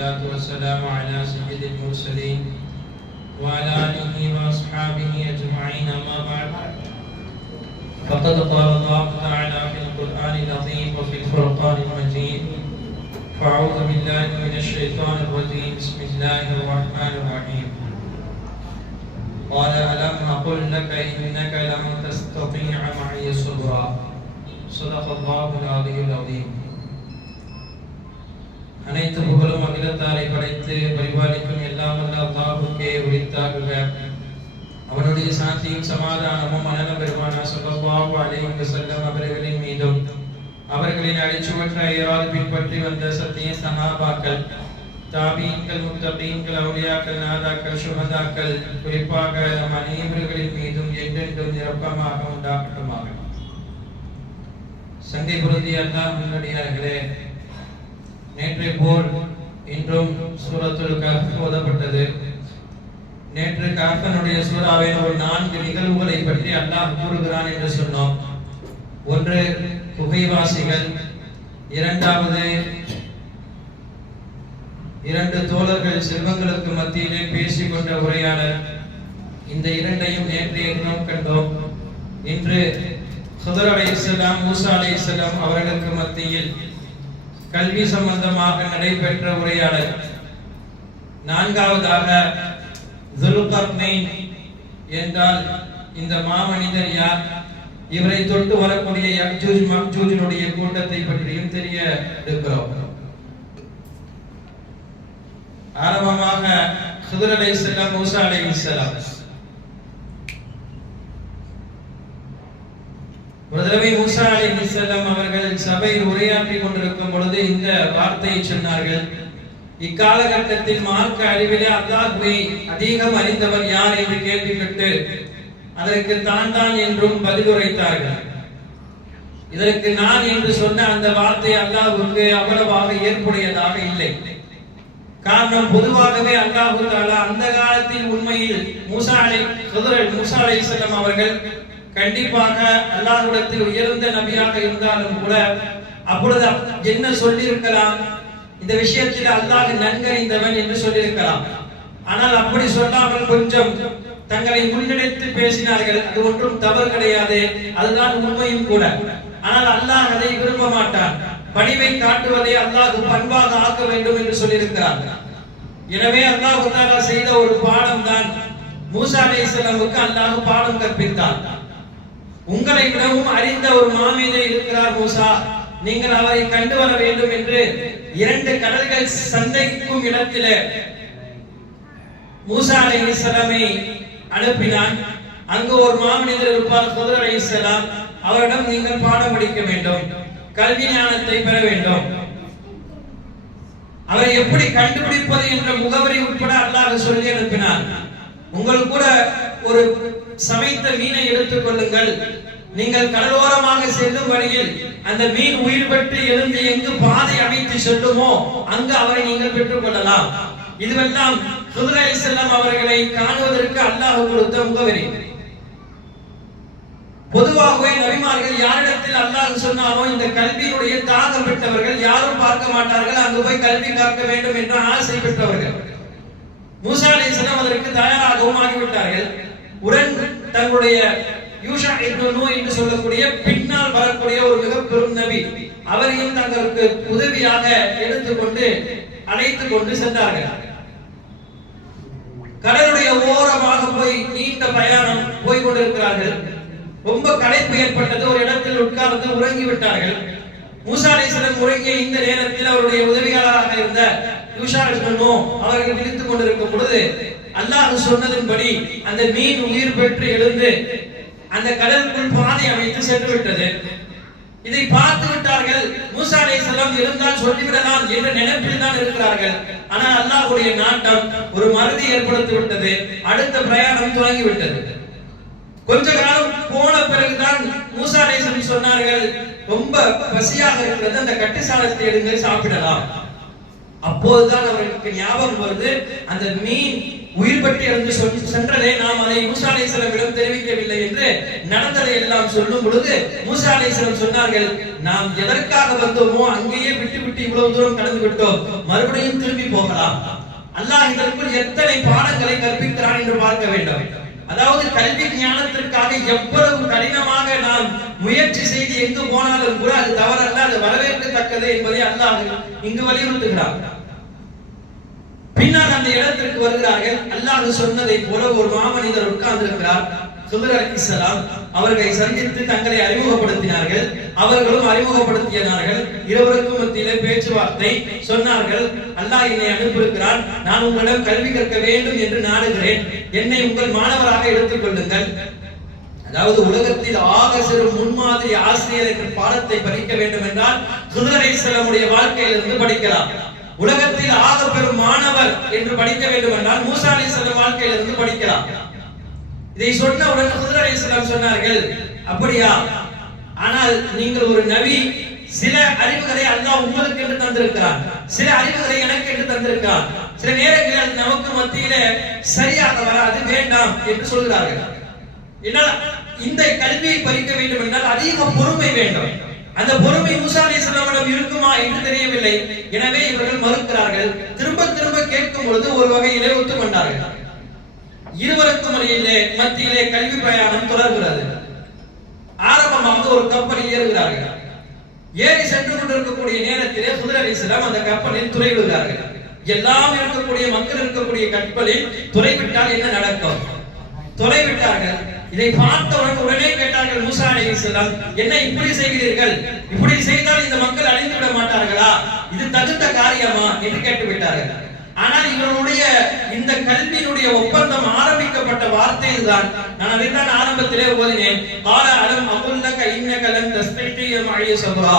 والصلاة والسلام على سيد المرسلين وعلى آله وأصحابه أجمعين أما بعد. فقد قال الله تعالى في القرآن العظيم وفي الفرقان المجيد فأعوذ بالله من الشيطان الرجيم بسم الله الرحمن الرحيم. قال ألم أقل لك إنك لم تستطيع معي صبرا؟ صدق الله العلي العظيم. அனைத்து புகழும் அகிலத்தாரை படைத்து பரிபாலிக்கும் எல்லாம் அல்லாஹுக்கே உரித்தாகுக. அவனுடைய சாந்தியும் சமாதானமும் அனல பெருமானா ஸல்லல்லாஹு அலைஹி வஸல்லம் அவர்களின் மீதும். அவர்களின் அடிச்சுவற்ற ஏறாது பின்பற்றி வந்த சத்திய சஹாபாக்கள் தாபீன்கள் முத்தபீன்கள் அவுலியாக்கள் நாதாக்கள் சுமதாக்கள் குறிப்பாக நம் அனைவர்களின் மீதும் என்றென்றும் நிரப்பமாக உண்டாகட்டுமாக. சங்கை பொருந்திய அல்லாஹ் முன்னடியார்களே நேற்றை போல் இன்றும் சூரத்துல் கஹ் ஓதப்பட்டது. நேற்று கஹ்னுடைய சூறாவின் ஒரு நான்கு நிகழ்வுகளை பற்றி அல்லாஹ் கூறுகிறான் என்று சொன்னோம். ஒன்று குகைவாசிகள். இரண்டாவது இரண்டு தோழர்கள் செல்வங்களுக்கு மத்தியிலே பேசிக் கொண்ட உரையாடல். இந்த இரண்டையும் நேற்று இன்னும் கண்டோம். இன்று ஹுதர் இஸ்லாம் மூசா அலைஹிஸ்ஸலாம் அவர்களுக்கு மத்தியில் கல்வி சம்பந்தமாக நடைபெற்ற உரையாடல். நான்காவதாக என்றால் இந்த மாமனிதர் யார்? இவரை தொட்டு வரக்கூடிய யக்ஜூஜ் மக்ஜூஜினுடைய கூட்டத்தை பற்றியும் தெரிய இருக்கிறோம் ஆரம்பமாக ஹுதர் அலைஹிஸ்ஸலாம் மூசா செல்லாம் ஒரு தடவை மூசா அலைஹிஸ்ஸலாம் அவர்கள் சபையில் உரையாற்றி கொண்டிருக்கும் பொழுது இந்த வார்த்தையை சொன்னார்கள். இக்காலகட்டத்தில் மார்க்க அறிவிலே அல்லாஹ்வை அதிகம் அறிந்தவர் யார் என்று கேள்விப்பட்டு அதற்கு தான் தான் என்றும் பதிலுரைத்தார்கள் இதற்கு நான் என்று சொன்ன அந்த வார்த்தை அல்லாஹுக்கு அவ்வளவாக ஏற்புடையதாக இல்லை. காரணம் பொதுவாகவே அல்லாஹு அந்த காலத்தில் உண்மையில் மூசா அலை குதிரல் மூசா அலைஹிஸ்ஸலாம் அவர்கள் கண்டிப்பாக அல்லாஹ்விடத்தில் உயர்ந்த நபியாக இருந்தாலும் கூட அப்பொழுது என்ன சொல்லியிருக்கலாம்? இந்த விஷயத்தில் அல்லாஹ் நன்கறிந்தவன் என்று சொல்லியிருக்கலாம். ஆனால் அப்படி சொல்லாமல் கொஞ்சம் தங்களை முன்னெடுத்து பேசினார்கள். அது ஒன்றும் தவறு கிடையாது. அதுதான் உண்மையும் கூட. ஆனால் அல்லாஹ் அதை விரும்ப மாட்டான். பணிவை காட்டுவதை அல்லாஹ் பண்பாக ஆக்க வேண்டும் என்று சொல்லியிருக்கிறார் எனவே அல்லாஹ் செய்த ஒரு பாடம் தான் மூசா அலைஹிஸ்ஸலாமுக்கு அல்லாஹ் பாடம் கற்பித்தார் உங்களை விடவும் அறிந்த ஒரு மாமேதை இருக்கிறார் மூசா. நீங்கள் அவரை கண்டு வர வேண்டும் என்று இரண்டு கடல்கள் சந்தைக்கும் இடத்தில் மூசா அலைஹிஸ்ஸலாமை அனுப்பினான். அங்கு ஒரு மாமனிதர் இருப்பார் குதிர் அலைஹிஸ்ஸலாம் அவரிடம் நீங்கள் பாடம் படிக்க வேண்டும் கல்வி ஞானத்தை பெற வேண்டும். அவரை எப்படி கண்டுபிடிப்பது என்ற முகவரி உட்பட அல்லாஹ் சொல்லி அனுப்பினார் உங்கள் கூட ஒரு சமைத்த மீனை எடுத்துக் கொள்ளுங்கள். நீங்கள் கடலோரமாக செல்லும் வழியில் அந்த மீன் உயிர் பெற்று எழுந்து எங்கு பாதை அமைத்து செல்லுமோ அங்கு அவரை நீங்கள் பெற்றுக் கொள்ளலாம். இதுவெல்லாம் குதிரை செல்லம் அவர்களை காணுவதற்கு அல்லாஹ் கொடுத்த முகவரி. பொதுவாகவே நபிமார்கள் யாரிடத்தில் அல்லாஹ் சொன்னாலோ இந்த கல்வியினுடைய தாகம் பெற்றவர்கள் யாரும் பார்க்க மாட்டார்கள் அங்கு போய் கல்வி கற்க வேண்டும் என்று ஆசை பெற்றவர்கள். மூசா அலைஹிஸ்ஸலாம் அதற்கு தயாராகவும் ஆகிவிட்டார்கள். உடன் தங்களுடைய யூஷா இப்னு என்று சொல்லக்கூடிய பின்னால் வரக்கூடிய ஒரு மிக பெரும் நபி. அவரையும் தங்களுக்கு உதவியாக எடுத்துக்கொண்டு அழைத்துக் கொண்டு சென்றார்கள். கடலுடைய ஓரமாக போய் நீண்ட பயணம் போய் கொண்டிருக்கிறார்கள். ரொம்ப களைப்பு ஏற்பட்டது. ஒரு இடத்தில் உட்கார்ந்து உறங்கி விட்டார்கள். மூசா அலைஹிஸ்ஸலாம் உறங்கிய இந்த நேரத்தில் அவருடைய உதவியாளராக இருந்த யூஷா இப்னு அவர்கள் விழித்துக் கொண்டிருக்கும் பொழுது அல்லாஹ் சொன்னதின்படி அந்த மீன் உயிர் பெற்று எழுந்து அந்த கடலுக்குள் பாதை அமைத்து சென்று விட்டது இதை பார்த்து விட்டார்கள் மூசா அலைஹிஸ்ஸலாம் இருந்தால் சொல்லிவிடலாம் என்ற நினைப்பில் தான் இருக்கிறார்கள். ஆனால் அல்லாஹ்வுடைய நாட்டம் ஒரு மறதி ஏற்படுத்தி விட்டது. அடுத்த பிரயாணம் தொடங்கி விட்டது கொஞ்ச காலம் போன பிறகுதான் மூசா அலை சொன்னார்கள் ரொம்ப பசியாக இருக்கிறது. அந்த கட்டுசாலத்தை எடுங்க சாப்பிடலாம். அப்போதுதான் அவர்களுக்கு ஞாபகம் வருது அந்த மீன் உயிர் பற்றி இருந்து சொல்லி சென்றதை நாம் அதை மூசா தெரிவிக்கவில்லை என்று நடந்ததை எல்லாம் சொல்லும் பொழுது மூசா சொன்னார்கள் நாம் எதற்காக வந்தோமோ அங்கேயே விட்டு விட்டு இவ்வளவு தூரம் கடந்து விட்டோம் மறுபடியும் திரும்பி போகலாம். அல்லாஹ் இதற்குள் எத்தனை பாடங்களை கற்பிக்கிறான் என்று பார்க்க வேண்டும். அதாவது கல்வி ஞானத்திற்காக எவ்வளவு கடினமாக நாம் முயற்சி செய்து எங்கு போனாலும் கூட அது தவறல்ல அது வரவேற்கத்தக்கது என்பதை அல்லாஹ் இங்கு வலியுறுத்துகிறார் பின்னால் அந்த இடத்திற்கு வருகிறார்கள். அல்லாஹ் சொன்னதை போல ஒரு மாமனிதர் உட்கார்ந்திருக்கிறார். சுந்தர் அலிசலாம் அவர்களை சந்தித்து தங்களை அறிமுகப்படுத்தினார்கள். அவர்களும் அறிமுகப்படுத்தினார்கள். இருவருக்கும் மத்தியிலே பேச்சுவார்த்தை சொன்னார்கள். அல்லாஹ் என்னை அனுப்பியிருக்கிறான் நான் உங்களிடம் கல்வி கற்க வேண்டும் என்று நாடுகிறேன். என்னை உங்கள் மாணவராக எடுத்துக் கொள்ளுங்கள். அதாவது உலகத்தில் ஆக சிறு முன்மாதிரி ஆசிரியர் என்ற பாடத்தை படிக்க வேண்டும் என்றால் சுந்தரேஸ்வரமுடைய வாழ்க்கையிலிருந்து படிக்கலாம். உலகத்தில் ஆக பெரும் மாணவர் என்று படிக்க வேண்டும் என்றால் மூசா அலி செல்லம் வாழ்க்கையிலிருந்து படிக்கலாம். இதை சொன்னவுடன் குதிரை அலிஸ்லாம் சொன்னார்கள் அப்படியா? ஆனால் நீங்கள் ஒரு நபி சில அறிவுகளை அல்லாஹ் உங்களுக்கு என்று தந்திருக்கிறார் சில அறிவுகளை எனக்கு என்று தந்திருக்கிறார் சில நேரங்களில் அது நமக்கு மத்தியில சரியாக வராது வேண்டாம் என்று சொல்கிறார்கள். என்னால் இந்த கல்வியை பறிக்க வேண்டும் என்றால் அதிக பொறுமை வேண்டும். அந்த பொறுமை மூசா அலைஹிஸ்ஸலாமிடம் இருக்குமா என்று தெரியவில்லை. எனவே இவர்கள் மறுக்கிறார்கள். திரும்ப திரும்ப கேட்கும் பொழுது ஒரு வகையிலே ஒத்துக்கொண்டார்கள். இருவருக்கும் இடையிலே மத்தியிலே கல்வி பிரயாணம் தொடர்கிறது. ஆரம்பமாக ஒரு கப்பலில் ஏறுகிறார்கள். ஏறி சென்று கொண்டிருக்கக்கூடிய நேரத்திலே குதிரை அலிஸ்லாம் அந்த கப்பலில் துறை விடுகிறார்கள் எல்லாம் இருக்கக்கூடிய மக்கள் இருக்கக்கூடிய கப்பலில் துறை விட்டால் என்ன நடக்கும்? துறை விட்டார்கள் இதை பார்த்தவுடன் உடனே கேட்டார்கள் மூசா அலைஹிஸ்ஸலாம் என்ன இப்படி செய்கிறீர்கள்? இப்படி செய்தால் இந்த மக்கள் அழிந்து விட மாட்டார்களா? இது தகுந்த காரியமா? என்று கேட்டு விட்டார்கள் ஆனால் இவர்களுடைய இந்த கல்வியினுடைய ஒப்பந்தம் ஆரம்பிக்கப்பட்ட வார்த்தை தான் நான் அதைத்தான் ஆரம்பத்திலே ஓதினேன். பால அலம் அகுல்லக இன்னகலம் தஸ்தைத்தியம் அழிய சொல்றா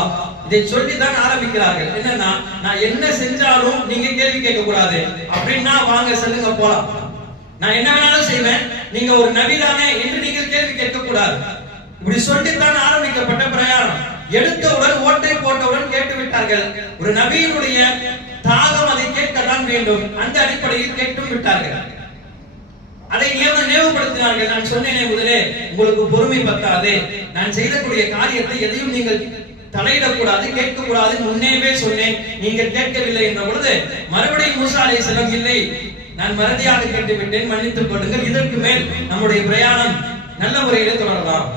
இதை சொல்லி தான் ஆரம்பிக்கிறார்கள். என்னன்னா நான் என்ன செஞ்சாலும் நீங்க கேள்வி கேட்க கூடாது அப்படின்னா வாங்க சொல்லுங்க போலாம். நான் என்ன வேணாலும் செய்வேன். நீங்க ஒரு நபிதானே என்று நீங்கள் கேள்வி கேட்கக்கூடாது. இப்படி சொல்லித்தான் ஆரம்பிக்கப்பட்ட பிரயாணம். எடுத்தவுடன் ஓட்டை போட்டவுடன் கேட்டு விட்டார்கள் ஒரு நபியினுடைய தாகம் அதை கேட்கத்தான் வேண்டும். அந்த அடிப்படையில் கேட்டும் விட்டார்கள். அதை ஏன் நினைவுபடுத்தினார்கள். நான் சொன்னேனே முதலே உங்களுக்கு பொறுமை பத்தாது. நான் செய்யக்கூடிய காரியத்தை எதையும் நீங்கள் தலையிடக்கூடாது கேட்கக்கூடாது முன்னேவே சொன்னேன். நீங்கள் கேட்கவில்லை என்ற பொழுது மறுபடியும் மூசா அலைஹிஸ்ஸலாம் இல்லை. நான் மறதியாக கேட்டு விட்டேன் மன்னித்துக் கொள்ளுங்கள். இதற்கு மேல் நம்முடைய பிரயாணம் நல்ல முறையிலே தொடரலாம்.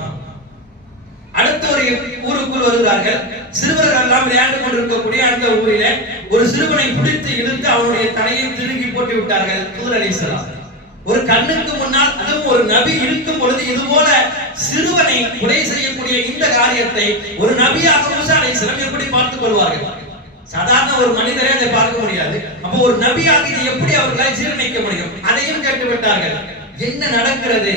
அடுத்த ஒரு ஊருக்குள் வருகிறார்கள். சிறுவர்கள் எல்லாம் விளையாண்டு கொண்டிருக்கக்கூடிய அந்த ஊரிலே ஒரு சிறுவனை பிடித்து இழுத்து அவனுடைய தலையை திருங்கி போட்டு விட்டார்கள். குதிரை அலிசலாம் ஒரு கண்ணுக்கு முன்னால் அதுவும் ஒரு நபி இருக்கும் பொழுது இது போல சிறுவனை கொலை செய்யக்கூடிய இந்த காரியத்தை ஒரு நபியாக மூசா அலைஹிஸ்ஸலாம் எப்படி பார்த்துக் கொள்வார்கள்? சாதாரண ஒரு மனிதரே அதை பார்க்க முடியாது. அப்போ ஒரு நபியாக இதை எப்படி அவர்களால் ஜீரணிக்க முடியும்? அதையும் கேட்டு விட்டார்கள். என்ன நடக்கிறது?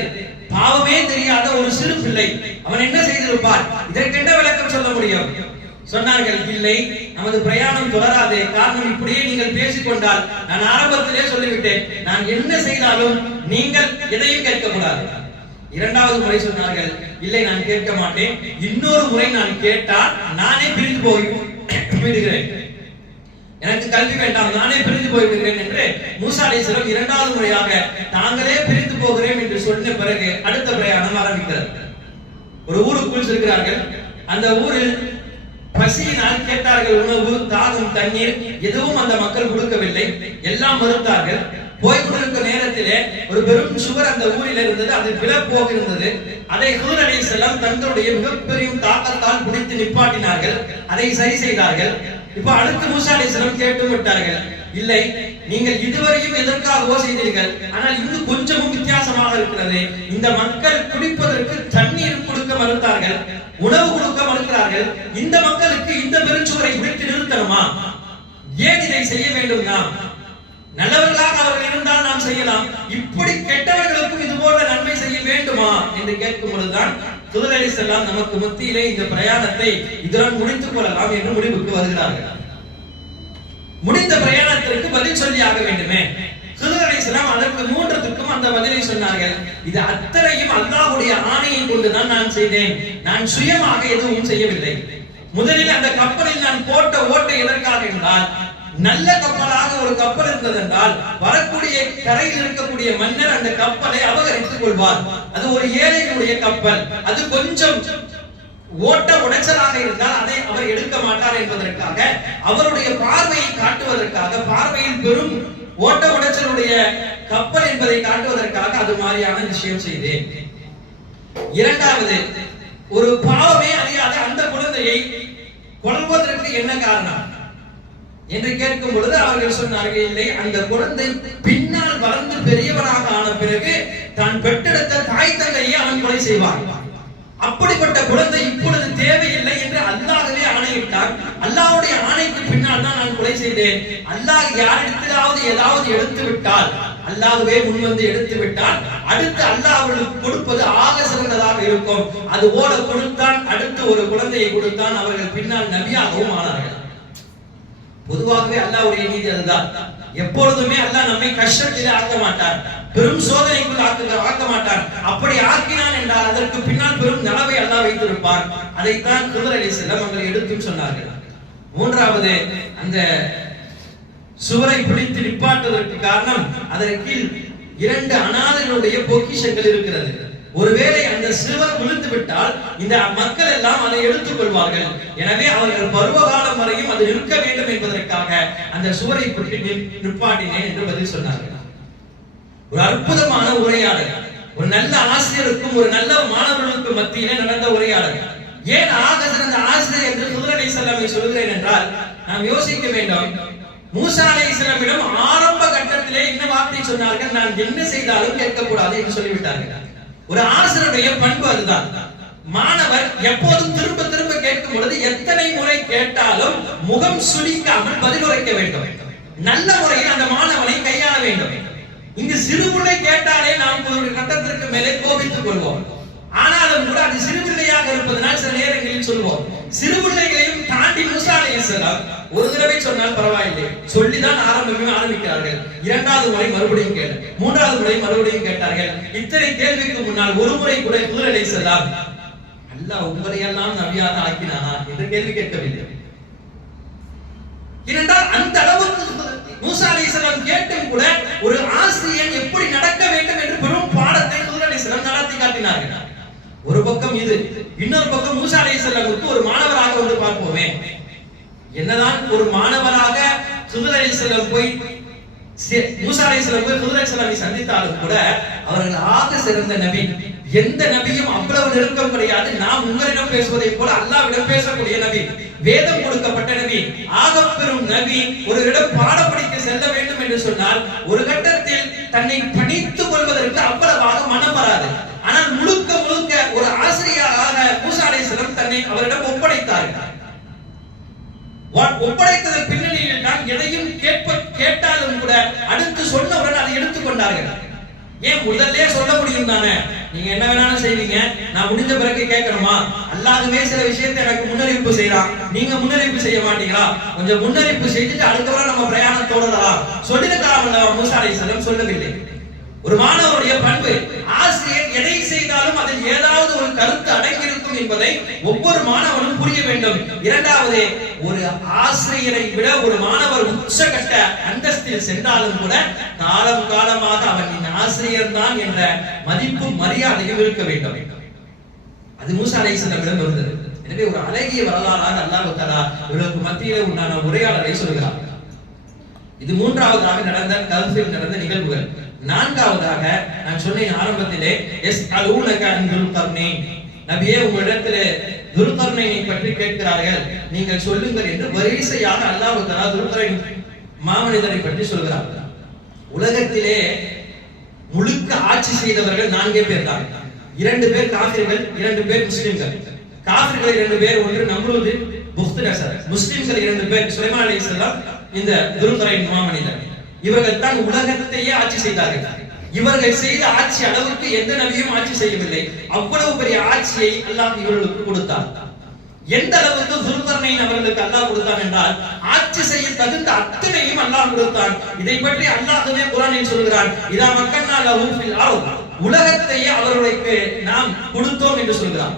பாவமே தெரியாத ஒரு சிறு பிள்ளை. அவன் என்ன செய்திருப்பான்? இதற்கு என்ன விளக்கம் சொல்ல முடியும்? சொன்னார்கள் இல்லை நமது பிரயாணம் தொடராது. காரணம் இப்படியே நீங்கள் பேசிக்கொண்டால் நான் ஆரம்பத்திலே சொல்லிவிட்டேன். நான் என்ன செய்தாலும் நீங்கள் எதையும் கேட்கக்கூடாது. இரண்டாவது முறை சொன்னார்கள் இல்லை நான் கேட்க மாட்டேன். இன்னொரு முறை நான் கேட்டால் நானே பிரிந்து போய் விடுகிறேன். எனக்கு கல்வி வேண்டாம் நானே பிரிந்து போய் விடுகிறேன் என்று மூசா அலைஹிஸ்ஸலாம் இரண்டாவது முறையாக தாங்களே பிரிந்து போகிறேன் என்று சொன்ன பிறகு அடுத்த பிரயாணம் ஆரம்பிக்கிறது ஒரு ஊருக்குள் செல்கிறார்கள் அந்த ஊரில் பசியினால் கேட்டார்கள் உணவு தாகம் தண்ணீர் எதுவும் அந்த மக்கள் கொடுக்கவில்லை. எல்லாம் மறுத்தார்கள். போய் கொண்டிருக்கும் நேரத்திலே ஒரு பெரும் சுவர் அந்த ஊரில் இருந்தது. அது விழப்போக இருந்தது அதை ஹூர் செல்லம் தங்களுடைய மிகப்பெரிய தாக்கத்தால் குடித்து நிப்பாட்டினார்கள். அதை சரி செய்தார்கள். இப்ப அடுத்து மூசா அலிஸ்லாம் கேட்டு விட்டார்கள். இல்லை நீங்கள் இதுவரையும் எதற்காகவோ செய்தீர்கள்? ஆனால் இன்னும் கொஞ்சமும் வித்தியாசமாக இருக்கிறது. இந்த மக்கள் குடிப்பதற்கு தண்ணீர் கொடுக்க மறுத்தார்கள் உணவு கொடுக்க மறுக்கிறார்கள். இந்த மக்களுக்கு இந்த பெருச்சுவரை பிடித்து நிறுத்தணுமா? ஏன் இதை செய்ய வேண்டும் நாம்? நல்லவர்களாக அவர்கள் இருந்தால் நாம் செய்யலாம். இப்படி கெட்டவர்களுக்கும் இது போல நன்மை செய்ய வேண்டுமா? என்று கேட்கும் பொழுதுதான் துதலடி செல்லாம் நமக்கு மத்தியிலே இந்த பிரயாணத்தை இதுடன் முடித்துக் கொள்ளலாம் என்று முடிவுக்கு வருகிறார்கள். முடிந்த பிரயாணத்திற்கு பதில் சொல்லி ஆக வேண்டுமே. ஹிதர் செல்லாம் அதற்கு மூன்றத்துக்கும் அந்த பதிலை சொன்னார்கள். இது அத்தனையும் அல்லாஹுடைய ஆணையை கொண்டுதான் நான் செய்தேன். நான் சுயமாக எதுவும் செய்யவில்லை. முதலில் அந்த கப்பலில் நான் போட்ட ஓட்டை எதற்காக என்றால் நல்ல கப்பலாக ஒரு கப்பல் இருந்ததென்றால் வரக்கூடிய கரையில் இருக்கக்கூடிய மன்னர் அந்த கப்பலை அபகரித்துக் கொள்வார். அது ஒரு ஏழைகளுடைய கப்பல். அது கொஞ்சம் ஓட்ட உடைச்சலாக இருந்தால் அதை அவர் எடுக்க மாட்டார் என்பதற்காக அவருடைய பார்வையை காட்டுவதற்காக பார்வையில் பெரும் ஓட்ட உடைச்சலுடைய கப்பல் என்பதை காட்டுவதற்காக அது மாதிரியான விஷயம் செய்தேன். இரண்டாவது ஒரு பாவமே அறியாத அந்த குழந்தையை கொள்வதற்கு என்ன காரணம்? என்று கேட்கும் பொழுது அவர்கள் சொன்னார்கள் இல்லை அந்த குழந்தை பின்னால் வளர்ந்து பெரியவனாக ஆன பிறகு தான் பெற்றெடுத்த தாய் தந்தையை அவன் கொலை செய்வார் அப்படிப்பட்ட குழந்தை இப்பொழுது தேவையில்லை என்று அல்லாஹவே ஆணையிட்டார் அல்லாஹ்வுடைய ஆணைக்கு பின்னால் தான் நான் கொலை செய்தேன். அல்லாஹ் யாரிடத்திலாவது ஏதாவது எடுத்து விட்டால் அல்லாஹுவே முன் வந்து எடுத்து விட்டால் அடுத்து அல்லாஹ் அவர்களுக்கு கொடுப்பது ஆக சிறந்ததாக இருக்கும். அது ஓட கொடுத்தான் அடுத்து ஒரு குழந்தையை கொடுத்தான் அவர்கள் பின்னால் நபியாகவும் ஆனார்கள். பொதுவாகவே அல்லாவுடைய நீதி அதுதான். எப்பொழுதுமே அல்லாஹ் நம்மை கஷ்டத்திலே ஆக்க மாட்டார் பெரும் சோதனைக்குள் ஆக்க ஆக்க மாட்டார் அப்படி ஆக்கினான் என்றால் அதற்கு பின்னால் பெரும் நலவை அல்லாஹ் வைத்திருப்பார் அதைத்தான் குதிர் அலி செல்லம் அவர்கள் எடுத்தும் சொன்னார்கள். மூன்றாவது அந்த சுவரை பிடித்து நிப்பாட்டுவதற்கு காரணம் அதற்கு இரண்டு அனாதைகளுடைய பொக்கிஷங்கள் இருக்கிறது. ஒருவேளை அந்த சிறுவர் விழுந்து விட்டால் இந்த மக்கள் எல்லாம் அதை எடுத்துக் கொள்வார்கள். எனவே அவர்கள் பருவகாலம் வரையும் அது நிற்க வேண்டும் என்பதற்காக அந்த சுவரை பிடித்து நிப்பாட்டினேன் என்று பதில் சொன்னார்கள். ஒரு அற்புதமான உரையாடல். ஒரு நல்ல ஆசிரியருக்கும் ஒரு நல்ல மாணவர்களுக்கும் மத்தியிலே நடந்த உரையாடல். ஏன் ஆக சிறந்த ஆசிரியர் என்று குதிரை செல்லமை சொல்கிறேன் என்றால் நாம் யோசிக்க வேண்டும். மூசா அலைஹிஸ்ஸலாமிடம் ஆரம்ப கட்டத்திலே என்ன வார்த்தை சொன்னார்கள் நான் என்ன செய்தாலும் கேட்கக்கூடாது என்று சொல்லிவிட்டார்கள். ஒரு ஆசிரியருடைய பண்பு அதுதான். மாணவர் எப்போதும் திரும்ப திரும்ப கேட்கும் பொழுது எத்தனை முறை கேட்டாலும் முகம் சுளிக்காமல் பதிலுரைக்க வேண்டும். நல்ல முறையில் அந்த மாணவனை கையாள வேண்டும். இங்கு சிறுமுறை கேட்டாலே நாம் ஒரு கட்டத்திற்கு மேலே கோபித்துக் கொள்வோம். ஆனாலும் கூட அது சிறுபிள்ளையாக இருப்பதனால் சில நேரங்களில் சொல்வோம். சிறு பிள்ளைகளையும் தாண்டி மூசா அலைஹிஸ்ஸலாம் ஒரு தடவை சொன்னால் பரவாயில்லை. சொல்லிதான் ஆரம்பமே ஆரம்பிக்கிறார்கள். இரண்டாவது முறை மறுபடியும் கேள். மூன்றாவது முறை மறுபடியும் கேட்டார்கள். இத்தனை கேள்விக்கு முன்னால் ஒரு முறை கூட குதிரை அலைஹிஸ்ஸலாம் அல்லாஹ் உங்களை எல்லாம் நபியாக ஆக்கினானா? என்று கேள்வி கேட்கவில்லை. ஏனென்றால் அந்த அளவுக்கு மூசா அலைஹிஸ்ஸலாம் கேட்டும் கூட ஒரு ஆசிரியன் எப்படி நடக்க வேண்டும் என்று பெரும் பாடத்தை குதிரை அலைஹிஸ்ஸலாம் நடத்தி காட்டினார்கள். ஒரு பக்கம் இது இன்னொரு பக்கம் மூசா அலைஹிஸ்ஸலாமுக்கு ஒரு மாணவராக வந்து பார்ப்போமே. என்னதான் ஒரு மாணவராக குதிரை அலைஹிஸ்ஸலாம் போய் சி- மூசா அலைஹிஸ்ஸலாம் போய் சுதர் அலைஹிஸ்ஸலாமை சந்தித்தாலும் கூட அவர்கள் ஆக சிறந்த நபி. எந்த நபியும் அவ்வளவு நெருக்கம் கிடையாது. நாம் உங்களிடம் பேசுவதை போல அல்லாவிடம் பேசக்கூடிய நபி. வேதம் கொடுக்கப்பட்ட நபி. ஆகப்பெறும் நபி ஒரு இடம் பாடப்படிக்க செல்ல வேண்டும் என்று சொன்னால் ஒரு கட்டத்தில் தன்னை பணித்துக் கொள்வதற்கு அவ்வளவாக மனம் வராது ஆனால் முழுக்க முழுக்க ஒரு ஆசிரியராக மூசா அலைஹிஸ்ஸலாம் தன்னை அவரிடம் ஒப்படைத்தார்கள். ஒப்படைத்ததன் பின்னணியில் தான் எதையும் கேட்ப கேட்டாலும் கூட அடுத்து சொன்னவுடன் அதை எடுத்துக்கொண்டார்கள் ஏன் முதல்ல சொல்ல முடியும் தானே? நீங்க என்ன வேணாலும் செய்வீங்க. நான் முடிஞ்ச பிறகு கேட்கணுமா? அல்லாதுமே சில விஷயத்தை எனக்கு முன்னறிவிப்பு செய்யறான் நீங்க முன்னறிவிப்பு செய்ய மாட்டீங்களா? கொஞ்சம் முன்னறிவிப்பு செய்துட்டு அடுத்தவரை நம்ம பிரயாணம் தொடரலாம். சொல்லிருக்கலாம் அல்லவா மூசா செல்லம் சொல்லவில்லை. ஒரு மாணவருடைய பண்பு ஆசிரியர் எதை செய்தாலும் அதில் ஏதாவது ஒரு கருத்து அடங்கி என்பதை ஒவ்வொரு மாணவனும் புரிய வேண்டும். இரண்டாவது ஒரு ஆசிரியரை விட ஒரு மாணவர் உச்சகட்ட அந்தஸ்தில் சென்றாலும் கூட காலம் காலமாக அவன் இந்த ஆசிரியர் தான் என்ற மதிப்பு மரியாதையும் இருக்க வேண்டும். அது மூசா அலைஹிஸ்ஸலாமிடம் இருந்தது. எனவே ஒரு அழகிய வரலாறாக அல்லாஹ் தஆலா இவர்களுக்கு மத்தியிலே உண்டான உரையாடலை சொல்கிறார் இது மூன்றாவதாக நடந்த கல்ஃபில் நடந்த நிகழ்வுகள். நான்காவதாக நான் சொன்னேன் ஆரம்பத்திலே எஸ் அலூனக அன்துல் கர்னேன் நபியே உங்களிடத்திலே துல்கர்னைனை பற்றி கேட்கிறார்கள். நீங்கள் சொல்லுங்கள் என்று வரிசையாக அல்லாஹு தலா துல்கர்னைன் மாமனிதரை பற்றி சொல்கிறார். உலகத்திலே முழுக்க ஆட்சி செய்தவர்கள் நான்கே பேர் தான். இரண்டு பேர் காபிர்கள் இரண்டு பேர் முஸ்லிம்கள். காபிர்கள் இரண்டு பேர் ஒன்று நம்ரூது புக்தனசர் முஸ்லிம்கள் இரண்டு பேர் சுலைமான் அலி இந்த துருக்கரைன் மாமனிதர். இவர்கள் தான் உலகத்தையே ஆட்சி செய்தார்கள். இவர்கள் செய்த ஆட்சி அளவுக்கு எந்த நபியும் ஆட்சி செய்யவில்லை. அவ்வளவு பெரிய ஆட்சியை அல்லாஹ் இவர்களுக்கு கொடுத்தார் எந்த அளவுக்கு துல்கர்னைன் அவர்களுக்கு அல்லாஹ் கொடுத்தான் என்றால் ஆட்சி செய்ய தகுந்த அத்தனையும் அல்லாஹ் கொடுத்தான். இதை பற்றி அல்லாஹ்வே குர்ஆனில் சொல்கிறான் இதா மக்கள் நாள் உலகத்தையே அவர்களுக்கு நாம் கொடுத்தோம் என்று சொல்கிறான்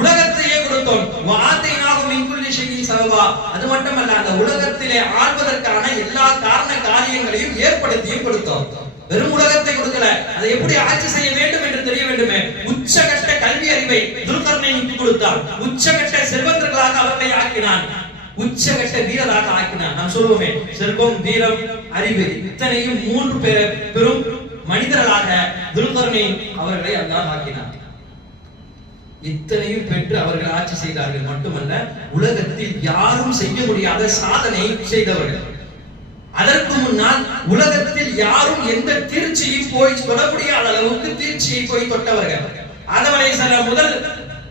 உலகத்தையே கொடுத்தோம். வார்த்தையினாகும் மின்குள்ளி செய்தி சபவா அது மட்டுமல்ல அந்த உலகத்திலே ஆள்வதற்கான எல்லா காரண காரியங்களையும் ஏற்படுத்தியும் கொடுத்தோம். வெறும் உலகத்தை கொடுக்கல. அதை எப்படி ஆட்சி செய்ய வேண்டும் என்று தெரிய வேண்டுமே? உச்சகட்ட கல்வி அறிவை துர்கர்ணைக்கு கொடுத்தான் உச்சகட்ட செல்வந்தர்களாக அவர்களை ஆக்கினான். உச்சகட்ட வீரராக ஆக்கினான். நாம் சொல்லுவோமே செல்வம் வீரம் அறிவு இத்தனையும் மூன்று பேர் பெரும் மனிதர்களாக துர்கர்ணை அவர்களை அல்லாஹ் ஆக்கினான். இத்தனையும் பெற்று அவர்கள் ஆட்சி செய்தார்கள். மட்டுமல்ல உலகத்தில் யாரும் செய்ய முடியாத சாதனை செய்தவர்கள். அதற்கு முன்னால் உலகத்தில் யாரும் எந்த தீர்ச்சியும் போய் தொட முடியாத அளவுக்கு தீர்ச்சியை போய் தொட்டவர்கள். ஆதம் அலைஹிஸ்ஸலாம் முதல்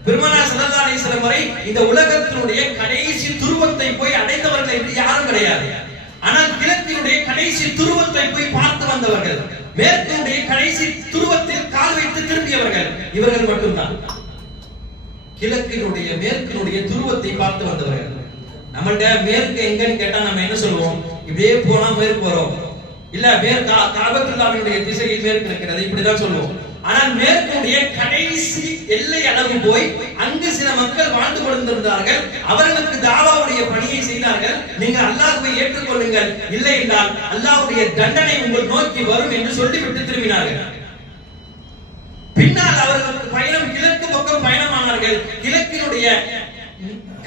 பெருமானா ஸல்லல்லாஹு அலைஹி வரை இந்த உலகத்தினுடைய கடைசி துருவத்தை போய் அடைந்தவர்கள் என்று யாரும் கிடையாது. ஆனால் கிழக்கினுடைய கடைசி துருவத்தை போய் பார்த்து வந்தவர்கள் மேற்கினுடைய கடைசி துருவத்தில் கால் வைத்து திரும்பியவர்கள் இவர்கள் மட்டும்தான். கிழக்கினுடைய மேற்கினுடைய துருவத்தை பார்த்து வந்தவர்கள். நம்மள்ட்ட மேற்கு எங்கன்னு கேட்டா நம்ம என்ன சொல்லுவோம்? இப்படியே போனா மேற்கு வரும். இல்ல மேற்கு காபத்துல்லாவினுடைய திசையில் மேற்கு இருக்கிறது இப்படிதான் சொல்லுவோம். ஆனால் மேற்குடைய கடைசி எல்லை அளவு போய் அங்கு சில மக்கள் வாழ்ந்து கொண்டிருந்தார்கள். அவர்களுக்கு தாவாவுடைய பணியை செய்தார்கள். நீங்கள் அல்லாஹுவை ஏற்றுக்கொள்ளுங்கள். இல்லை என்றால் அல்லாஹ்வுடைய தண்டனை உங்கள் நோக்கி வரும் என்று சொல்லிவிட்டு திரும்பினார்கள். பின்னால் அவர்களுக்கு பயணம் கிழக்கு பக்கம் பயணமானார்கள். கிழக்கினுடைய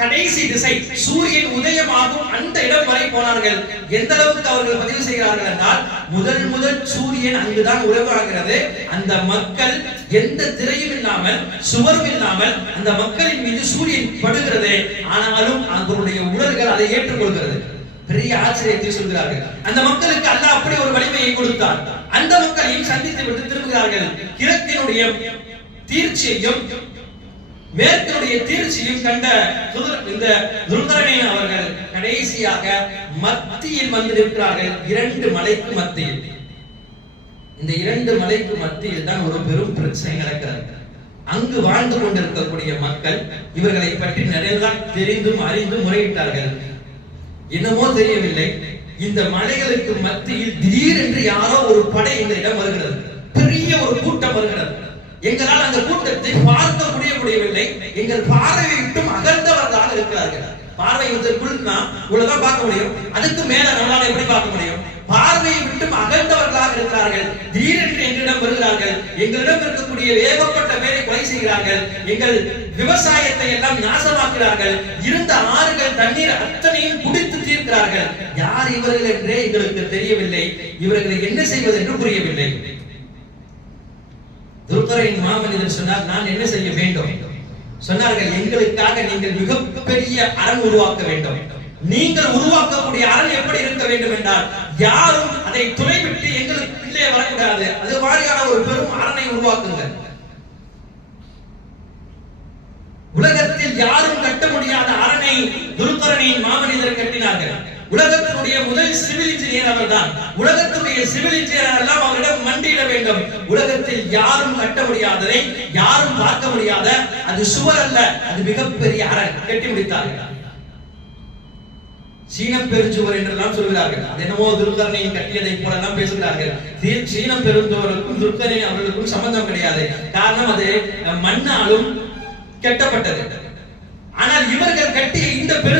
கடைசி திசை சூரியன் உதயமாகும் அந்த இடம் வரை போனார்கள். எந்த அளவுக்கு அவர்கள் பதிவு செய்கிறார்கள் என்றால் முதல் முதல் சூரியன் அங்குதான் உறவாகிறது அந்த மக்கள் எந்த திரையும் இல்லாமல் சுவரும் இல்லாமல் அந்த மக்களின் மீது சூரியன் படுகிறது. ஆனாலும் அவர்களுடைய உடல்கள் அதை ஏற்றுக்கொள்கிறது. பெரிய ஆச்சரியத்தை சொல்கிறார்கள். அந்த மக்களுக்கு அல்ல அப்படி ஒரு வலிமையை கொடுத்தார். அந்த மக்களையும் சந்தித்து விட்டு திரும்புகிறார்கள். கிழக்கினுடைய தீர்ச்சியையும் மேற்குடைய தீர்ச்சியும் கண்ட இந்த துருதரணியன் அவர்கள் கடைசியாக மத்தியில் வந்து நிற்கிறார்கள் இரண்டு மலைக்கு மத்தியில். இந்த இரண்டு மலைக்கு மத்தியில் தான் ஒரு பெரும் பிரச்சனை நடக்கிறது. அங்கு வாழ்ந்து கொண்டிருக்கக்கூடிய மக்கள் இவர்களை பற்றி நிறைய தெரிந்தும் அறிந்தும் முறையிட்டார்கள். என்னமோ தெரியவில்லை. இந்த மலைகளுக்கு மத்தியில் திடீரென்று யாரோ ஒரு படை இந்த இடம் வருகிறது. பெரிய ஒரு கூட்டம் வருகிறது. எங்களால் அந்த கூட்டத்தை பார்க்க முடிய முடியவில்லை. எங்கள் பார்வையை விட்டும் அகர்ந்தவர்களாக இருக்கிறார்கள். பார்வை இதற்குள்னா இவ்வளவுதான் பார்க்க முடியும். அதுக்கு மேல நம்மளால எப்படி பார்க்க முடியும்? பார்வையை விட்டும் அகழ்ந்தவர்களாக இருக்கிறார்கள். திடீரென்று எங்களிடம் வருகிறார்கள். எங்களிடம் இருக்கக்கூடிய ஏகப்பட்ட பேரை கொலை செய்கிறார்கள். எங்கள் விவசாயத்தை எல்லாம் நாசமாக்குகிறார்கள். இருந்த ஆறுகள் தண்ணீர் அத்தனையும் குடித்து தீர்க்கிறார்கள். யார் இவர்கள் என்றே எங்களுக்கு தெரியவில்லை. இவர்களை என்ன செய்வது என்று புரியவில்லை. துர்கரையின் மாமனிதர் சொன்னார் நான் என்ன செய்ய வேண்டும்? சொன்னார்கள் எங்களுக்காக நீங்கள் மிகப்பெரிய அரண் உருவாக்க வேண்டும். நீங்கள் உருவாக்கக்கூடிய அரண் எப்படி இருக்க வேண்டும் என்றால் யாரும் அதை துளைவிட்டு எங்களுக்கு உள்ளே வரக்கூடாது. அது மாதிரியான ஒரு பெரும் அரணை உருவாக்குங்கள். உலகத்தில் யாரும் கட்ட முடியாத அரணை துருக்கரணியின் மாமனிதர் கட்டினார்கள். உலகத்தினுடைய முதல் சிவில் இன்ஜினியர் அவர்தான். உலகத்தினுடைய சிவில் இன்ஜினியர் எல்லாம் அவரிடம் மண்டியிட வேண்டும். உலகத்தில் யாரும் கட்ட முடியாததை யாரும் பார்க்க முடியாத அது சுவர் அல்ல அது மிகப்பெரிய அரண். கட்டி முடித்தார்கள் சீன பெருஞ்சுவர் என்றெல்லாம் சொல்கிறார்கள். அது என்னமோ துர்கரணையின் கட்டியதை போலெல்லாம் பேசுகிறார்கள். சீன பெருஞ்சுவருக்கும் துர்கரணை அவர்களுக்கும் சம்பந்தம் கிடையாது. காரணம் அது மண்ணாலும் கெட்டப்பட்டது. ஆனால் இவர்கள் கட்டிய இந்த பெரு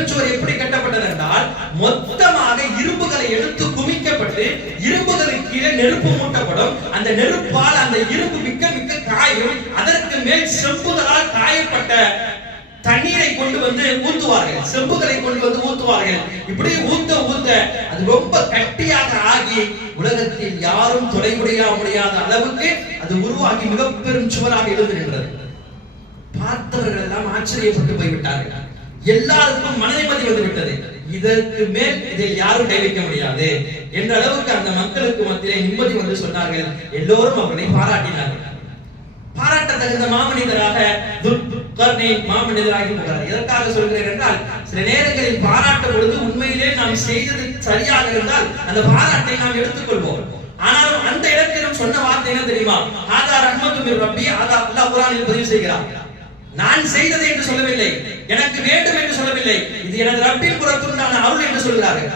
மொத்தமாக இரும்புகளை எடுத்து குமிக்கப்பட்டு இரும்புகளுக்கு கீழே நெருப்பு மூட்டப்படும். அந்த நெருப்பால் அந்த இரும்பு மிக்க மிக்க காயும் அதற்கு மேல் செம்புகளால் காயப்பட்ட தண்ணீரை கொண்டு வந்து ஊத்துவார்கள். செம்புகளை கொண்டு வந்து ஊத்துவார்கள். இப்படி ஊத்த ஊத்த அது ரொம்ப கட்டியாக ஆகி உலகத்தில் யாரும் தொலை முடியாத அளவுக்கு அது உருவாகி மிக பெரும் சுவராக எழுந்து நின்றது. பார்த்தவர்கள் எல்லாம் ஆச்சரியப்பட்டு போய்விட்டார்கள். எல்லாருக்கும் மனநிமதி வந்து விட்டது. இதற்கு மேல் இதை யாரும் கை வைக்க முடியாது. என்ற அளவுக்கு அந்த மக்களுக்கு மத்தியிலே நிம்மதி வந்து சொன்னார்கள். எல்லோரும் அவர்களை பாராட்டினார்கள். பாராட்ட தகுந்த மாமனிதராக துர்கர்ணை மாமனிதராகி போகிறார் எதற்காக சொல்கிறேன் என்றால் சில நேரங்களில் பாராட்டும் பொழுது உண்மையிலே நாம் செய்தது சரியாக இருந்தால் அந்த பாராட்டை நாம் எடுத்துக்கொள்வோம். ஆனாலும் அந்த இடத்திலும் சொன்ன வார்த்தை என்ன தெரியுமா? ஆதா ரஹ்மத்து ரப்பி ஆதா அல்லாஹ் குரானில் பதிவு செய்கிறார். நான் செய்தது என்று சொல்லவில்லை. எனக்கு வேண்டும் என்று சொல்லவில்லை. இது எனது ரப்பின் புறத்துண்டான அருள் என்று சொல்கிறார்கள்.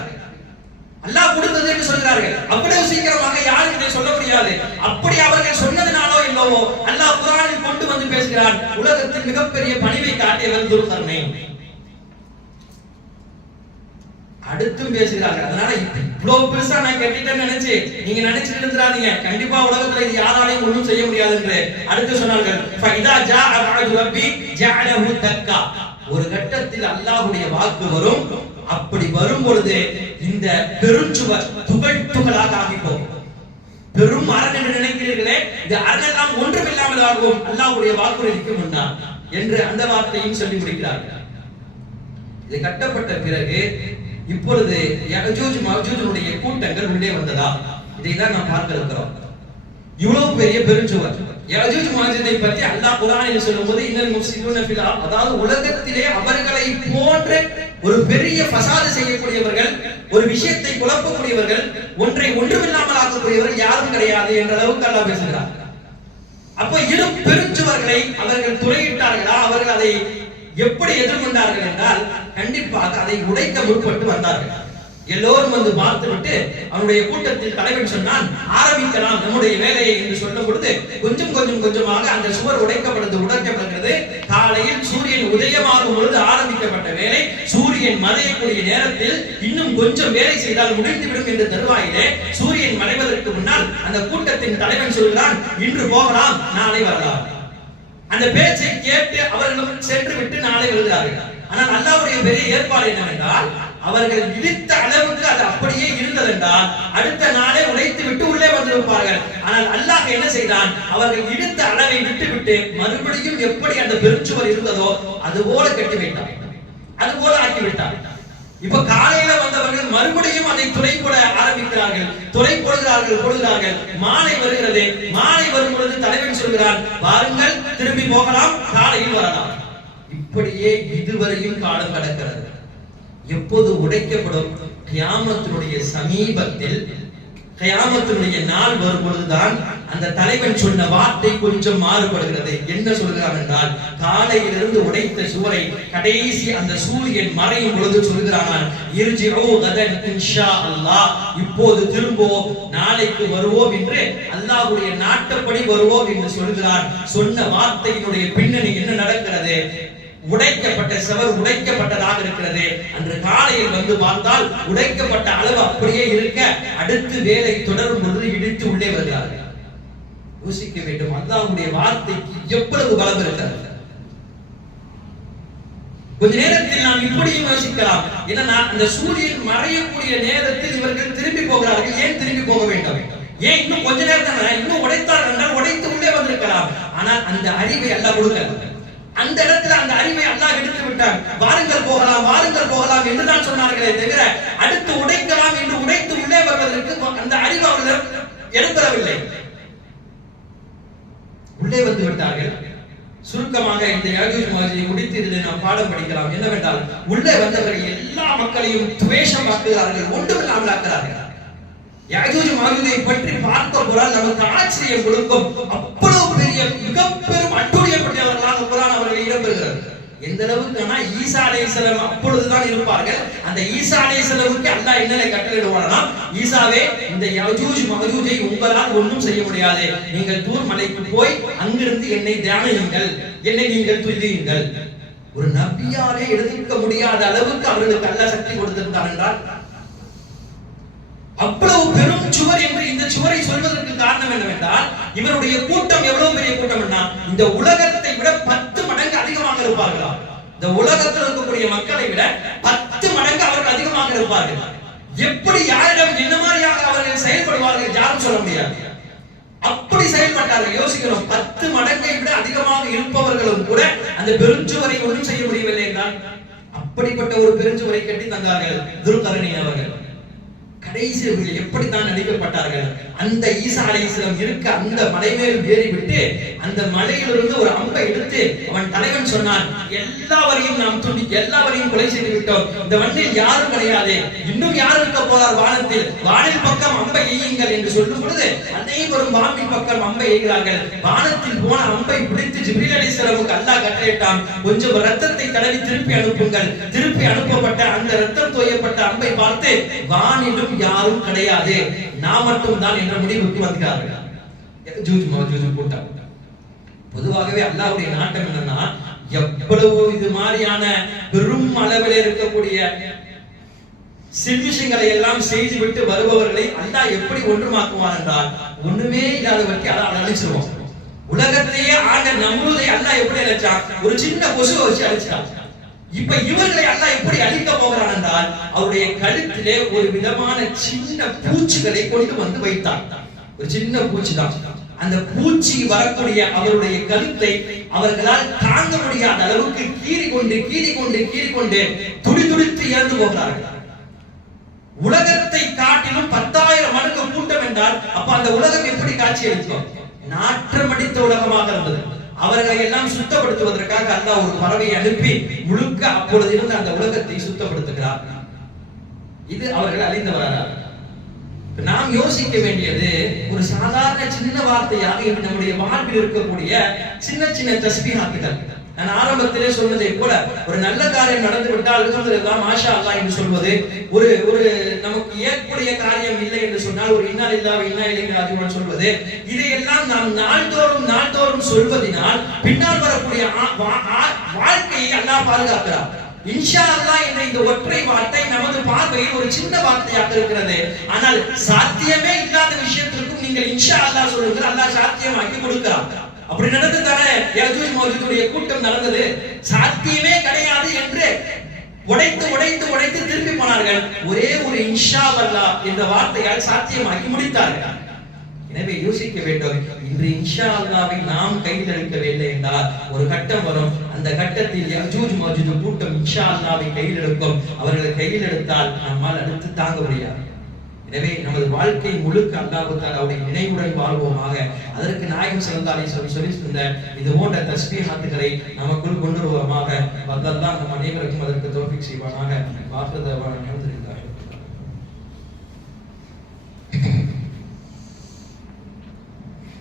அல்லாஹ் கொடுத்தது என்று சொல்கிறார்கள். அவ்வளவு சீக்கிரமாக யாரும் இதை சொல்ல முடியாது. அப்படி அவர்கள் சொன்னதுனாலோ இல்லவோ அல்லாஹ் குரானில் கொண்டு வந்து பேசுகிறான். உலகத்தில் மிகப்பெரிய பணிவை காட்டியவர் துருகர்ணை அடுத்தும் பேசுகிறார்கள் அதனால இவ்வளவு பெருசா நான் கேட்டுட்டேன்னு நினைச்சு நீங்க நினைச்சிட்டு இருந்துடாதீங்க கண்டிப்பா உலகத்துல இது யாராலையும் ஒண்ணும் செய்ய முடியாது என்று அடுத்து சொன்னார்கள் ஒரு கட்டத்தில் அல்லாஹுடைய வாக்கு வரும். அப்படி வரும் பொழுது இந்த பெருஞ்சுவர் துகள் துகளாக ஆகிப்போம். பெரும் அரண் என்று நினைக்கிறீர்களே இந்த அரணெல்லாம் ஒன்றுமில்லாமல் ஆகும். அல்லாஹ்வுடைய வாக்குறுதிக்கு முன்னால் என்று அந்த வார்த்தையும் சொல்லி முடிக்கிறார்கள் இது கட்டப்பட்ட பிறகு இப்பொழுது யஜூஜ் மஜூஜனுடைய கூட்டங்கள் உள்ளே வந்ததா? இதை தான் நாம் பார்க்க இருக்கிறோம். இவ்வளவு பெரிய பெருஞ்சுவர். யஜூஜ் மஜூஜை பற்றி அல்லாஹ் குர்ஆனில் சொல்லும்போது இன்னல் முஃப்ஸிதூன ஃபில் அதாவது உலகத்திலே அவர்களை போன்ற ஒரு பெரிய பசாது செய்யக்கூடியவர்கள் ஒரு விஷயத்தை குழப்பக்கூடியவர்கள் ஒன்றை ஒன்றுமில்லாமல் ஆக்கக்கூடியவர்கள் யாரும் கிடையாது என்ற அளவுக்கு அல்லாஹ் பேசுகிறார். அப்ப இரு பெருஞ்சுவர்களை அவர்கள் துறையிட்டார்களா அவர்கள் அதை எப்படி எதிர்கொண்டார்கள் என்றால் கண்டிப்பாக அதை உடைக்க முற்பட்டு வந்தார்கள். எல்லோரும் வந்து பார்த்துவிட்டு அவனுடைய கூட்டத்தில் தலைவன் சொன்னான் ஆரம்பிக்கலாம் நம்முடைய வேலையை என்று சொல்லும் பொழுது கொஞ்சம் கொஞ்சம் கொஞ்சமாக அந்த சுவர் உடைக்கப்படுது உடைக்கப்படுகிறது காலையில் சூரியன் உதயமாகும் பொழுது ஆரம்பிக்கப்பட்ட வேலை சூரியன் மறையக்கூடிய நேரத்தில் இன்னும் கொஞ்சம் வேலை செய்தால் முடிந்துவிடும் என்ற தருவாயிலே சூரியன் மறைவதற்கு முன்னால் அந்த கூட்டத்தின் தலைவன் சொல்கிறான் இன்று போகலாம் நாளை வரலாம். அந்த பேச்சை கேட்டு அவர்களும் சென்று விட்டு நாளை வருகிறார்கள் ஆனால் அல்லாவுடைய பெரிய ஏற்பாடு என்னவென்றால் அவர்கள் இடித்த அளவுக்கு அது அப்படியே இருந்ததென்றால் அடுத்த நாளே உடைத்து விட்டு உள்ளே வந்திருப்பார்கள் ஆனால் அல்லாஹ் என்ன செய்தான்? அவர்கள் இடித்த அளவை விட்டு விட்டு மறுபடியும் எப்படி அந்த பெருச்சுவர் இருந்ததோ அது போல கட்டி வைத்தார் அது போல ஆக்கிவிட்டார் இப்ப காலையில வந்தவர்கள் மறுபடியும் அதை துறை போட ஆரம்பிக்கிறார்கள். துணை போடுகிறார்கள் போடுகிறார்கள். மாலை வருகிறது. மாலை வரும் பொழுது தலைவன் சொல்கிறார் வாருங்கள் திரும்பி போகலாம் காலையில் வரலாம். இப்படியே இதுவரையும் காலம் கடக்கிறது. எப்போது உடைக்கப்படும்? கியாமத்தினுடைய சமீபத்தில் கயாமத்தினுடைய நாள் வரும்பொழுதுதான் அந்த தலைவன் சொன்ன வார்த்தை கொஞ்சம் மாறுபடுகிறது. என்ன சொல்கிறார் என்றால் காலையிலிருந்து உடைத்த சுவரை கடைசி அந்த சூரியன் மறையும் பொழுது சொல்கிறான் அல்லாஹ் இப்போது திரும்புவோம் நாளைக்கு வருவோம் என்று அல்லாஹ்வுடைய நாட்டப்படி வருவோம் என்று சொல்கிறான். சொன்ன வார்த்தையினுடைய பின்னணி என்ன நடக்கிறது? உடைக்கப்பட்ட செவர் உடைக்கப்பட்டதாக இருக்கிறது. அன்று காலையில் வந்து பார்த்தால் உடைக்கப்பட்ட அளவு அப்படியே இருக்க அடுத்து வேலை தொடரும் பொழுது இடித்து உள்ளே வருகிறார்கள். யோசிக்க வேண்டும். அல்லாவுடைய வார்த்தைக்கு எவ்வளவு பலம் இருக்கிறது? கொஞ்ச நேரத்தில் நாம் இப்படியும் யோசிக்கலாம். ஏன்னா அந்த சூரியன் மறையக்கூடிய நேரத்தில் இவர்கள் திரும்பி போகிறார்கள். ஏன் திரும்பி போக வேண்டும்? ஏன் இன்னும் கொஞ்ச நேரம் இன்னும் உடைத்தார்கள் என்றால் உடைத்து உள்ளே வந்திருக்கலாம். ஆனால் அந்த அறிவை அல்லாஹ் கொடுக்கிறது அந்த இடத்துல அந்த அறிவை அல்லாஹ் எடுத்து விட்டான் வாருங்கள் போகலாம் உடைக்கலாம் போகலாம் என்று தான் சொன்னார்களே தவிர அடுத்து உடைக்கலாம் என்று உடைத்து உள்ளே வருவதற்கு அந்த அறிவு அவர்கள் எடுப்படவில்லை உள்ளே வந்து விட்டார்கள். சுருக்கமாக இந்த யாஜூஜ் மாஜியை முடித்து இதில் நாம் பாடம் படிக்கலாம். என்னவென்றால் உள்ளே வந்தவர்கள் எல்லா மக்களையும் துவேஷம் ஆக்குகிறார்கள் ஒன்றுமில்லாமல் ஆக்குகிறார்கள் யாஜூஜ் மாஜூஜை பற்றி பார்த்த குரான் நமக்கு ஆச்சரியம் கொடுக்கும். அவ்வளவு பெரிய மிகப்பெரிய பெரும் அட்டுழியப்பட்டவர்களாக குரான் அவர்கள் இடம்பெறுகிறது எந்த அளவுக்குனா ஈசா அலைஹிஸ்ஸலாம் அப்பொழுதுதான் இருப்பார்கள் அந்த ஈசா அலைஹிஸ்ஸலாமுக்கு அல்லாஹ் என்ன கட்டளையிடுவானா? ஈசாவே இந்த யஜூஜ் மஜூஜை உங்களால் ஒன்றும் செய்ய முடியாது. நீங்கள் தூர் மலைக்கு போய் அங்கிருந்து என்னை தியானியுங்கள் என்னை நீங்கள் துதியுங்கள். ஒரு நபியாலே எடுத்துக்க முடியாத அளவுக்கு அவர்களுக்கு அல்லாஹ் சக்தி கொடுத்திருந்தார் என்றால் அவ்வளவு பெரும் சுவர் என்று இந்த சுவரை சொல்வதற்கு காரணம் என்னவென்றால் இவருடைய கூட்டம் எவ்வளவு பெரிய கூட்டம் என்ன இந்த உலகத்தை விட பத்து இருப்பார்களா? இந்த உலகத்தில் இருக்கக்கூடிய மக்களை விட பத்து மடங்கு அவர்கள் அதிகமாக இருப்பார்கள். எப்படி யாரிடம் என்ன மாதிரியாக அவர்கள் செயல்படுவார்கள் யாரும் சொல்ல முடியாது. அப்படி செயல்பட்டார்கள் யோசிக்கிறோம் பத்து மடங்கை விட அதிகமாக இருப்பவர்களும் கூட அந்த பெருஞ்சுவரை ஒன்றும் செய்ய முடியவில்லை என்றால் அப்படிப்பட்ட ஒரு பெருஞ்சுவரை கட்டி தந்தார்கள் துருக்கரணி அவர்கள். கடைசி அவர்கள் எப்படித்தான் அடிக்கப்பட்டார்கள் அந்த ஈசா அலிஸ்லம் இருக்க அந்த மலை மேல் ஏறிவிட்டு அந்த மலையிலிருந்து ஒரு அம்பை எடுத்து அவன் தலைவன் சொன்னான் எல்லாவரையும் நாம் துண்டி எல்லாவரையும் கொலை செய்து விட்டோம் இந்த வண்டியில் யாரும் கிடையாது. இன்னும் யார் இருக்க போறார் வானத்தில்? வானில் பக்கம் அம்பை எய்யுங்கள் என்று சொல்லும் பொழுது அனைவரும் வானில் பக்கம் அம்பை எய்கிறார்கள். வானத்தில் போன அம்பை பிடித்து ஜிபிரில் அலைஹிஸ்ஸலாமுக்கு அல்லாஹ் கட்டளையிட்டான் கொஞ்சம் ரத்தத்தை தடவி திருப்பி அனுப்புங்கள். திருப்பி அனுப்பப்பட்ட அந்த ரத்தம் தோயப்பட்ட அம்பை பார்த்து வானிலும் யாரும் கிடையாது. நான் மட்டும் தான் என்ற முடிவுக்கு வந்தார்கள் கூட்டம் பொதுவாகவே அல்லாவுடைய நாட்டம் என்னன்னா எவ்வளவு இது மாதிரியான பெரும் அளவில் இருக்கக்கூடிய சில்மிஷங்களை எல்லாம் செய்து விட்டு வருபவர்களை அல்லா எப்படி ஒன்றுமாக்குவான் என்றால் ஒண்ணுமே இல்லாதவருக்கு அதை அழைச்சிருவோம் உலகத்திலேயே ஆண்ட நம்ருதை அல்லா எப்படி அழைச்சான்? ஒரு சின்ன கொசுவை வச்சு அழிச்சான். இப்ப இவர்களை அல்லாஹ் எப்படி அழிக்க போகிறான் என்றால் அவருடைய கழுத்திலே ஒரு விதமான சின்ன பூச்சிகளை கொண்டு வந்து வைத்தார் ஒரு சின்ன பூச்சி தான் அந்த பூச்சி வரக்கூடிய அவருடைய கழுத்தை அவர்களால் தாங்க முடியாத அளவுக்கு கீறி கொண்டு கீறி கொண்டு கீறி கொண்டு துடி துடித்து இறந்து போகிறார்கள். உலகத்தை காட்டிலும் பத்தாயிரம் மடங்கு கூட்டம் என்றால் அப்ப அந்த உலகம் எப்படி காட்சி அளிக்கும் நாற்றமடித்த உலகமாக இருந்தது. அவர்களை எல்லாம் சுத்தப்படுத்துவதற்காக அல்லா ஒரு பறவை அனுப்பி முழுக்க அப்பொழுது இருந்து அந்த உலகத்தை சுத்தப்படுத்துகிறார். இது அவர்கள் அழிந்து வரார் நாம் யோசிக்க வேண்டியது ஒரு சாதாரண சின்ன வார்த்தையாக நம்முடைய வாழ்வில் இருக்கக்கூடிய சின்ன சின்ன தஸ்பீஹாத்துகள். நான் ஆரம்பத்திலே சொன்னதை போல ஒரு நல்ல காரியம் நடந்து விட்டால் அல்ஹம்துலில்லாஹ் மாஷா அல்லா என்று சொல்வது. ஒரு ஒரு நமக்கு ஏற்புடைய காரியம் இல்லை என்று சொன்னால் ஒரு இன்னால் இல்லாத இன்னா இலைஹி சொல்வது. இதையெல்லாம் நாம் நாள்தோறும் நாள்தோறும் சொல்வதினால் பின்னால் வரக்கூடிய ஆ- வா- ஆ- வாழ்க்கையை அல்லாஹ் பாதுகாக்கிறார். இன்ஷா அல்லா என்ற இந்த ஒற்றை வார்த்தை நமது பார்வையில் ஒரு சின்ன வார்த்தையாக இருக்கிறது. ஆனால் சாத்தியமே இல்லாத விஷயத்திற்கும் நீங்கள் இன்ஷா அல்லாஹ் சொல்லுங்கள். அல்லா சாத்தியமாக்கி கொடுக்கிறான். அப்படி நடந்து தானே யஜூஜ் கூட்டம் நடந்தது. சாத்தியமே கிடையாது என்று உடைத்து உடைத்து உடைத்து திரும்பி போனார்கள். ஒரே ஒரு இன்ஷா அல்லாஹ் என்ற வார்த்தையால் சாத்தியமாக்கி முடித்தார்கள். எனவே யோசிக்க வேண்டும் இன்று இன்ஷா அல்லாவை நாம் கையில் எடுக்கவில்லை என்றால் ஒரு கட்டம் வரும். அந்த கட்டத்தில் யஜூஜ் மஜூஜ் கூட்டம் இன்ஷா அல்லாவை கையில் எடுக்கும் அவர்களை கையில் எடுத்தால் நம்மால் அடுத்து தாங்க முடியாது. எனவே நமது வாழ்க்கை முழுக்க அல்லாஹுத்தால் அவருடைய நினைவுடன் வாழ்வோமாக. அதற்கு நாயகம் சிறந்தாலே சொல்லி சொல்லி சொன்ன இது போன்ற தஸ்மீஹாத்துகளை நமக்குள் கொண்டு வருவோமாக வந்தல்லாம் நம் அனைவருக்கும் அதற்கு தோல்வி செய்வானாக. பார்ப்பதற்காக